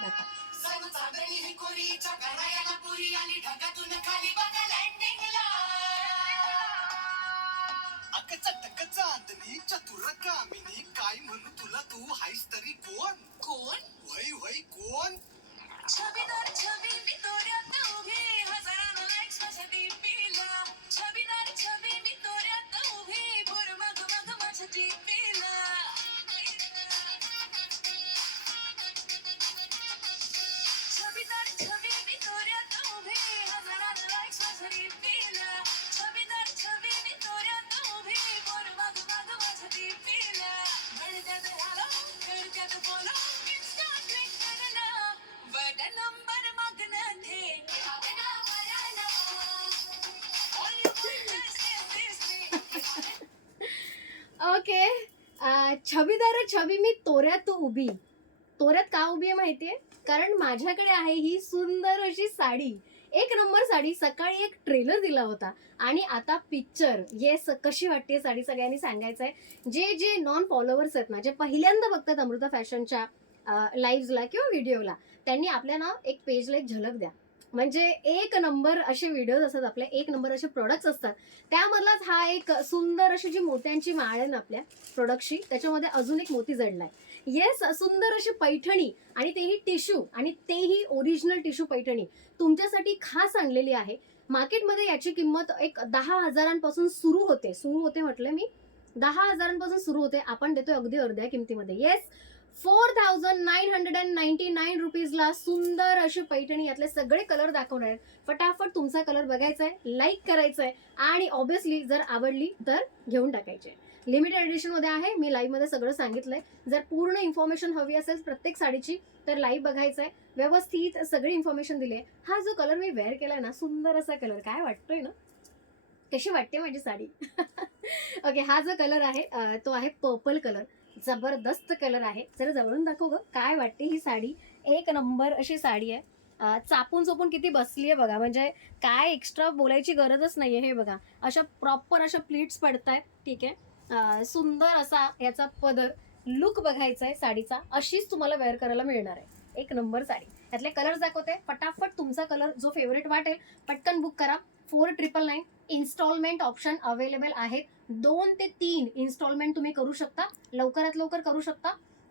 दाखव. चांदणी चतुर कामिनी काय म्हणू तुला तू हायस तरी कोण कोण वय वय कोण छबीदार छबी मी तोऱ्यात उभी हजारांना लाईक्स माझ्या डीपीला छबीदार छबी मी तोऱ्यात उभी बोर मग मग माझ्या डीपीला छबीदार छबी मी तोऱ्यात उभी हजारांना लाईक्स माझ्या डीपीला छबीदार छबी मी तोऱ्यात उभी बोर मग मग माझ्या डीपीला म्हणत्यात हॅलो करत्यात फॉलो इन्स्टा क्लिक करना बट नंबर मागणं थेट भावना वराला all you want is this okay. छबीदार छबी मी तोऱ्यात उभी. तोऱ्यात का उभी आहे माहितीये? कारण माझ्याकडे आहे ही सुंदर अशी साडी, एक नंबर साडी. सकाळी एक ट्रेलर दिला होता आणि आता पिक्चर. येस, कशी वाटते साडी सगळ्यांनी सांगायचं आहे. जे जे नॉन फॉलोअर्स आहेत ना, जे पहिल्यांदा बघतात अमृता फॅशनच्या लाईव्हला किंवा व्हिडिओला, त्यांनी आपल्या ना एक पेजला एक झलक द्या. म्हणजे एक नंबर असे व्हिडिओज असतात आपले, एक नंबर असे प्रोडक्ट्स असतात. त्यामधलाच हा एक सुंदर अशी मोत्यांची माळ आहे ना आपल्या प्रोडक्टची, त्याच्यामध्ये अजून एक मोती जडलाय. येस, सुंदर अशी पैठणी आणि तेही टिश्यू, आणि तेही ओरिजिनल टिश्यू पैठणी तुमच्यासाठी खास आणलेली आहे. मार्केटमध्ये याची किंमत एक 10,000पासून सुरू होते म्हटलं मी, 10,000पासून सुरू होते. आपण देतोय अगदी अर्ध्या किमतीमध्ये. येस, 4,999 रुपीजला सुंदर अशी पैठणी. यातले सगळे कलर दाखवणार आहेत. फटाफट तुमचा कलर बघायचा आहे, लाईक करायचं आहे आणि ऑब्विसली जर आवडली तर घेऊन टाकायची. लिमिटेड एडिशन मध्ये आहे. मी लाईव्ह मध्ये सगळं सांगितलंय. जर पूर्ण इन्फॉर्मेशन हवी असेल प्रत्येक साडीची तर लाईव्ह बघायचं आहे. व्यवस्थित सगळी इन्फॉर्मेशन दिली आहे. हा जो कलर मी वेअर केलाय ना, सुंदर असा कलर, काय वाटतोय ना, कशी वाटते माझी साडी? ओके, हा जो कलर आहे तो आहे पर्पल कलर. जबरदस्त कलर आहे. जरा जवळून दाखव ग, काय वाटते ही साडी? एक नंबर अशी साडी आहे. चापून चोपून किती बसली आहे बघा. म्हणजे काय एक्स्ट्रा बोलायची गरजच नाहीये. हे बघा, अशा प्रॉपर अशा प्लीट्स पडतायत. ठीक आहे. सुंदर असा याचा पदर. लुक बघायचा आहे साडीचा, अशीच तुम्हाला वेअर करायला मिळणार आहे. एक नंबर साडी. यातले कलर्स दाखवते. फटाफट तुमचा कलर जो फेवरेट वाटेल पटकन बुक करा. 4,999. इन्स्टॉलमेंट ऑप्शन अवेलेबल आहेत. 2 ते 3 इन्स्टॉलमेंट तुम्ही करू शकता. लवकरात लवकर करू शकता.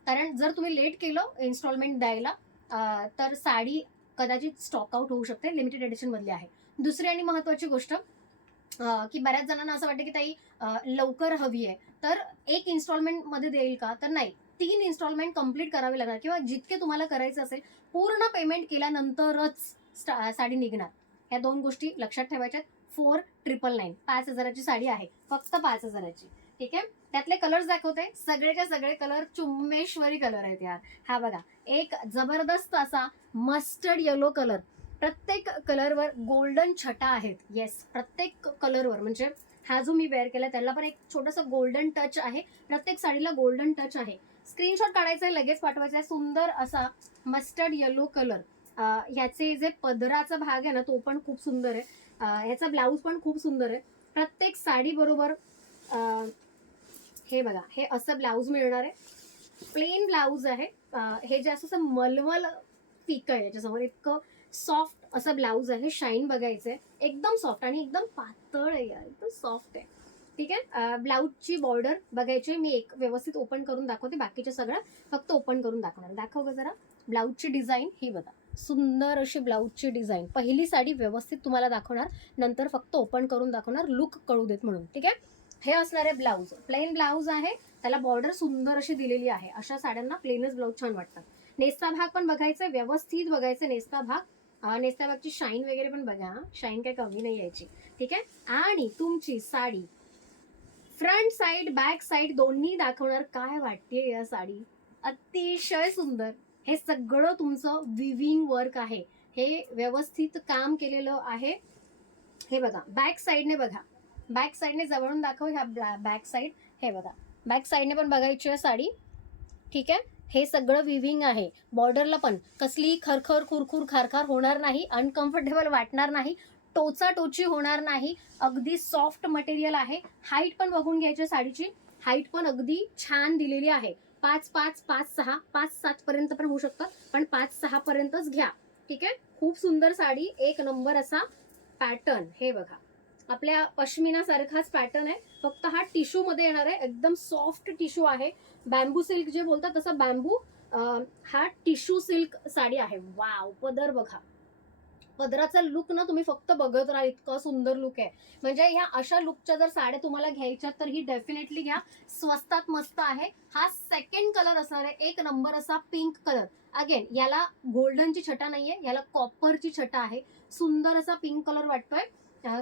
कारण जर तुम्ही लेट केलं इन्स्टॉलमेंट द्यायला तर साडी कदाचित स्टॉक आउट होऊ शकते. लिमिटेड एडिशन मधली आहे. दुसरी आणि महत्वाची गोष्ट की बऱ्याच जणांना असं वाटतं की ताई लवकर हवी आहे तर एक इन्स्टॉलमेंट मध्ये देईल का? तर नाही, 3 इन्स्टॉलमेंट कंप्लीट करावे लागणार, किंवा जितके तुम्हाला करायचे असेल पूर्ण पेमेंट केल्यानंतरच साडी निघणार. ह्या 2 गोष्टी लक्षात ठेवायच्यात. 4,999. 5,000ची साडी आहे, फक्त 5,000ची. ठीक आहे. त्यातले कलर्स दाखवते. सगळेच्या सगळे कलर चुम्मेश्वरी कलर आहेत यार. हा बघा, एक जबरदस्त असा मस्टर्ड येलो कलर. प्रत्येक कलरवर गोल्डन छटा आहेत. येस, प्रत्येक कलरवर. म्हणजे हा जो मी वेअर केला त्याला पण एक छोटंसं गोल्डन टच आहे. प्रत्येक साडीला गोल्डन टच आहे. स्क्रीनशॉट काढायचा आहे, लगेच पाठवायचा आहे. सुंदर असा मस्टर्ड येलो कलर. ह्याचे जे पदराचा भाग आहे ना तो पण खूप सुंदर आहे. ह्याचा ब्लाऊज पण खूप सुंदर आहे. प्रत्येक साडी बरोबर हे बघा, हे असं ब्लाऊज मिळणार आहे. प्लेन ब्लाऊज आहे. हे जे असं मलमल फिक आहे याच्यासमोर, इतकं सॉफ्ट असं ब्लाऊज आहे. शाईन बघायचंय, एकदम सॉफ्ट आणि एकदम पातळ आहे यार, एकदम सॉफ्ट आहे. ठीक आहे. ब्लाऊजची बॉर्डर बघायची. मी एक व्यवस्थित ओपन करून दाखवते, बाकीच्या सगळं फक्त ओपन करून दाखवणार. दाखव ग जरा. ब्लाऊजची डिझाईन ही बघा, सुंदर अशी ब्लाऊजची डिझाईन. पहिली साडी व्यवस्थित तुम्हाला दाखवणार, नंतर फक्त ओपन करून दाखवणार, लुक कळू देत म्हणून. ठीक आहे. हे असणार आहे ब्लाऊज. प्लेन ब्लाऊज आहे, त्याला बॉर्डर सुंदर अशी दिलेली आहे. अशा साड्यांना प्लेनच ब्लाऊज छान वाटतात. नेसता भाग पण बघायचा, व्यवस्थित बघायचं नेसता भाग. नेसता भागची शाईन वगैरे पण बघा. शाईन काय कमी नाही यायची. ठीक आहे. आणि तुमची sari front side back side दोन्ही दाखवणार. काय वाटते या साडी? अतिशय सुंदर. हे सगळं तुमचं विविंग वर्क आहे. हे व्यवस्थित काम केलेलं आहे. हे बघा, बॅक साईडने बघा, बॅक साईडने जवळून दाखव. ह्या बॅक साईड हे बघा, बॅक साईडने पण बघायची आहे साडी. ठीक आहे. हे सगळं विविंग आहे. बॉर्डरला पण कसली खरखर खुरखुर खारखार होणार नाही, अनकम्फर्टेबल वाटणार नाही, टोचाटोची होणार नाही. अगदी सॉफ्ट मटेरियल आहे. हाईट पण बघून घ्यायची साडीची. हाईट पण अगदी छान दिलेली आहे. 5, 5, 5, 6, 5, 7 पर्यंत पण होऊ शकतात, पण 5, 6 पर्यंतच घ्या. ठीक आहे. खूप सुंदर साडी, एक नंबर असा पॅटर्न. हे बघा, आपल्या पश्मिना सारखाच पॅटर्न आहे, फक्त हा टिश्यू मध्ये येणार आहे. एकदम सॉफ्ट टिश्यू आहे, बॅम्बू सिल्क जे बोलतात तसं बॅम्बू हा टिश्यू सिल्क साडी आहे. वाव, पदर बघा, पदराचा लुक ना तुम्ही फक्त बघत राहा, इतका सुंदर लुक आहे. म्हणजे ह्या अशा लुकच्या जर साड्या तुम्हाला घ्यायच्या तर ही डेफिनेटली घ्या, स्वस्तात मस्त आहे. हा सेकंड कलर असणार आहे, एक नंबर असा पिंक कलर. अगेन याला गोल्डनची छटा नाहीये, याला कॉपरची छटा आहे. सुंदर असा पिंक कलर वाटतोय.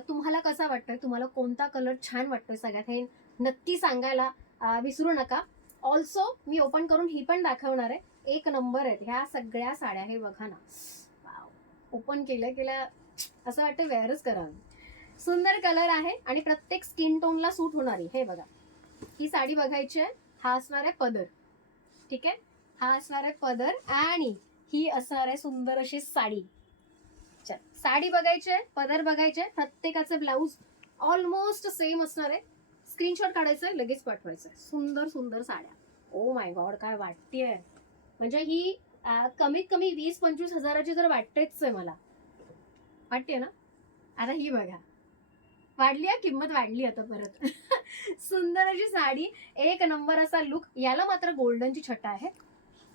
तुम्हाला कसा वाटतोय, तुम्हाला कोणता कलर छान वाटतोय सगळ्यात, हे नक्की सांगायला विसरू नका. ऑल्सो मी ओपन करून ही पण दाखवणार आहे. एक नंबर आहेत ह्या सगळ्या साड्या. हे बघा ना, ओपन केल्या असं वाटतं वेअरच करावं. सुंदर कलर आहे आणि प्रत्येक स्किन टोनला सूट होणारी. हे बघा, ही साडी बघायची आहे. हा असणार आहे पदर. ठीक आहे, हा असणार आहे पदर आणि ही असणार आहे सुंदर अशी साडी. चल, साडी बघायची आहे, पदर बघायचे, प्रत्येकाचं ब्लाऊज ऑलमोस्ट सेम असणार आहे. स्क्रीनशॉट काढायचंय, लगेच पाठवायचंय. सुंदर सुंदर साड्या. ओ माय गॉड, काय वाटतेय. म्हणजे ही कमीत कमी 20-25 हजाराची तर वाटतेच आहे मला, वाटते ना. आता ही बघा, वाढली आहे किंमत, वाढली आता परत. सुंदर अशी साडी, एक नंबर असा लुक. याला मात्र गोल्डनची छटा आहे,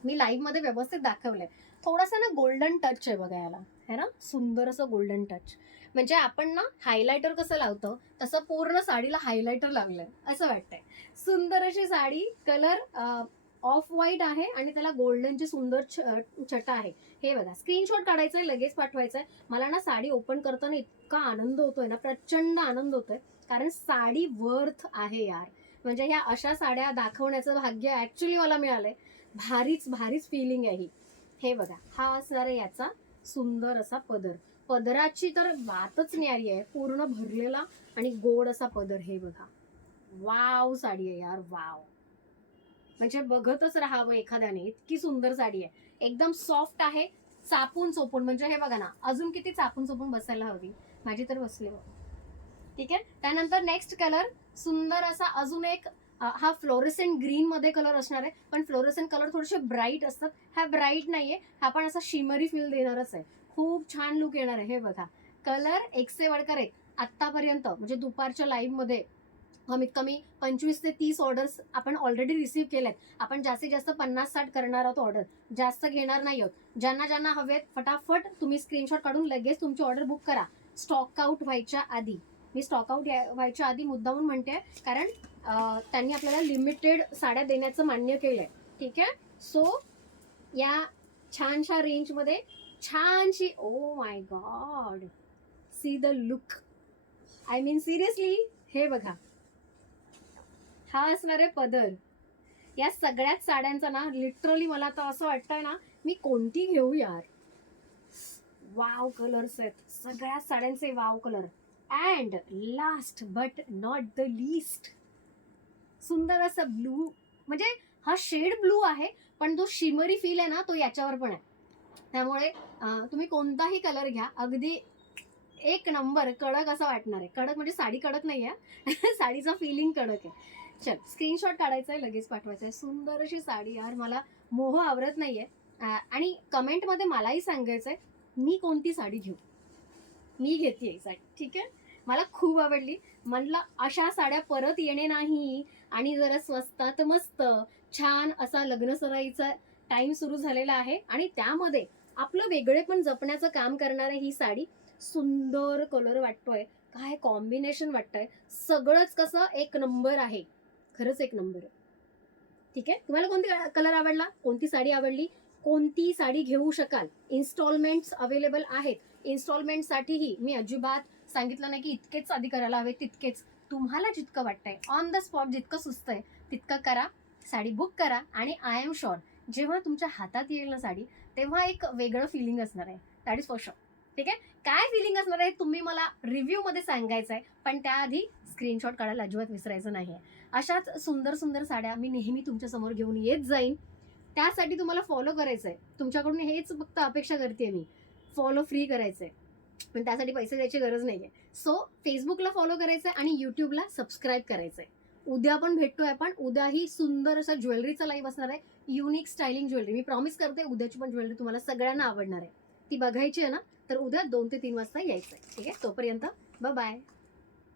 मी लाईव्ह मध्ये व्यवस्थित दाखवलंय. थोडासा ना गोल्डन टच आहे बघा याला, है ना, सुंदर असं गोल्डन टच. म्हणजे आपण ना हायलायटर कसं लावतो तसं पूर्ण साडीला हायलायटर लावलंय असं वाटतंय. सुंदर अशी साडी, कलर ऑफ व्हाईट आहे आणि त्याला गोल्डनची सुंदर छटा आहे. हे बघा, स्क्रीनशॉट काढायचंय, लगेच पाठवायचंय. मला ना साडी ओपन करताना इतका आनंद होतोय ना, प्रचंड आनंद होतोय, कारण साडी वर्थ आहे यार. म्हणजे ह्या अशा साड्या दाखवण्याचं भाग्य ऍक्च्युली मला मिळालंय. भारीच फिलिंग आहे ही. हे बघा, हा असणार आहे याचा सुंदर असा पदर. पदराची तर बातच न्यारी आहे, पूर्ण भरलेला आणि गोड असा पदर. हे बघा, वाव साडी आहे यार, वाव. म्हणजे बघतच राहावं एखाद्याने, इतकी सुंदर साडी आहे. एकदम सॉफ्ट आहे, चापून चोपून. म्हणजे हे बघा ना, अजून किती चापून चोपून बसायला हवी, माझी तर बसली. ठीक आहे. त्यानंतर नेक्स्ट कलर, सुंदर असा अजून एक, हा फ्लोरेसेंट ग्रीन मध्ये कलर असणार आहे, पण फ्लोरेसेंट कलर थोडेसे ब्राईट असतात. हा ब्राईट नाहीये, हा पण असा शिमरी फील देणारच आहे. खूप छान लुक येणार आहे. हे बघा, कलर एक से बढ़कर एक. आतापर्यंत म्हणजे दुपारच्या लाईव्ह मध्ये कमीत कमी 25 ते 30 ऑर्डर्स आपण ऑलरेडी रिसीव्ह केलेत. आपण जास्तीत जास्त 50-60 करणार आहोत ऑर्डर, जास्त घेणार नाही आहोत. ज्यांना हवेत फटाफट तुम्ही स्क्रीनशॉट काढून लगेच तुमची ऑर्डर बुक करा, स्टॉक आउट व्हायच्या आधी. मी स्टॉक आउट व्हायच्या आधी मुद्दामून म्हणते, कारण त्यांनी आपल्याला लिमिटेड साड्या देण्याचं मान्य केलंय. ठीक आहे. सो या छानशा रेंजमध्ये छानशी, oh my God, see the look, I mean seriously. हे बघा, हा असणार आहे पदर. या सगळ्याच साड्यांचा ना लिटरली मला आता असं वाटतंय ना, मी कोणती घेऊ यार. वाव कलर्स आहेत सगळ्या साड्यांचे, wow colour. And last but not the list, सुंदर असा ब्लू. म्हणजे हा शेड ब्लू आहे, पण जो शिमरी फील आहे ना तो याच्यावर पण आहे. त्यामुळे तुम्ही कोणताही कलर घ्या, अगदी एक नंबर कडक असं वाटणार आहे. कडक म्हणजे साडी कडक नाही आहे, साडीचा फिलिंग कडक आहे. चल, स्क्रीनशॉट काढायचा आहे, लगेच पाठवायचा आहे. सुंदर अशी साडी यार, मला मोह आवरत नाहीये. आणि कमेंटमध्ये मलाही सांगायचंय मी कोणती साडी घेऊ. मी घेते साडी. ठीक आहे, मला खूप आवडली. म्हणलं अशा साड्या परत येणे नाही, आणि जरा स्वस्तात मस्त छान असा लग्न सराईचा टाइम सुरू झालेला आहे, आणि त्यामध्ये आपलं वेगळे पण जपण्याचं काम करणार आहे ही साडी. सुंदर कलर वाटतोय, काय कॉम्बिनेशन वाटतंय, सगळंच कसं एक नंबर आहे, खरंच एक नंबर. ठीक आहे, तुम्हाला कोणती कलर आवडला, कोणती साडी आवडली, कोणती साडी घेऊ शकाल. इन्स्टॉलमेंट्स अवेलेबल आहेत. इन्स्टॉलमेंटसाठीही मी अजिबात सांगितलं नाही की इतकेच आधी करायला हवे, तितकेच. तुम्हाला जितकं वाटतंय ऑन द स्पॉट, जितकं सुचतंय तितकं करा, साडी बुक करा. आणि आय एम शुअर जेव्हा तुमच्या हातात येईल ना साडी, तेव्हा एक वेगळं फिलिंग असणार आहे, दॅट इज फॉर शुअर. ठीक आहे, काय फिलिंग असणार आहे तुम्ही मला रिव्ह्यू मध्ये सांगायचं आहे, पण त्याआधी स्क्रीनशॉट काढायला अजिबात विसरायचं नाही आहे. अशाच सुंदर सुंदर साड्या मी नेहमी तुमच्या समोर घेऊन येत जाईन. त्यासाठी तुम्हाला फॉलो करायचं आहे, तुमच्याकडून हेच फक्त अपेक्षा करते मी, फॉलो फ्री करायचं आहे, पण त्यासाठी पैसे द्यायची गरज नाही आहे. सो फेसबुकला फॉलो करायचं आहे आणि यूट्यूबला सबस्क्राईब करायचं आहे. उद्या पण भेटतोय आपण. उद्याही सुंदर असा ज्वेलरीचा लाईव्ह असणार आहे. Unique styling jewellery. मी प्रॉमिस करते उद्याची पण ज्वेलरी तुम्हाला सगळ्यांना आवडणार आहे. ती बघायची आहे ना, तर उद्या 2 ते 3 वाजता यायचं आहे. ठीक आहे, तोपर्यंत बाय.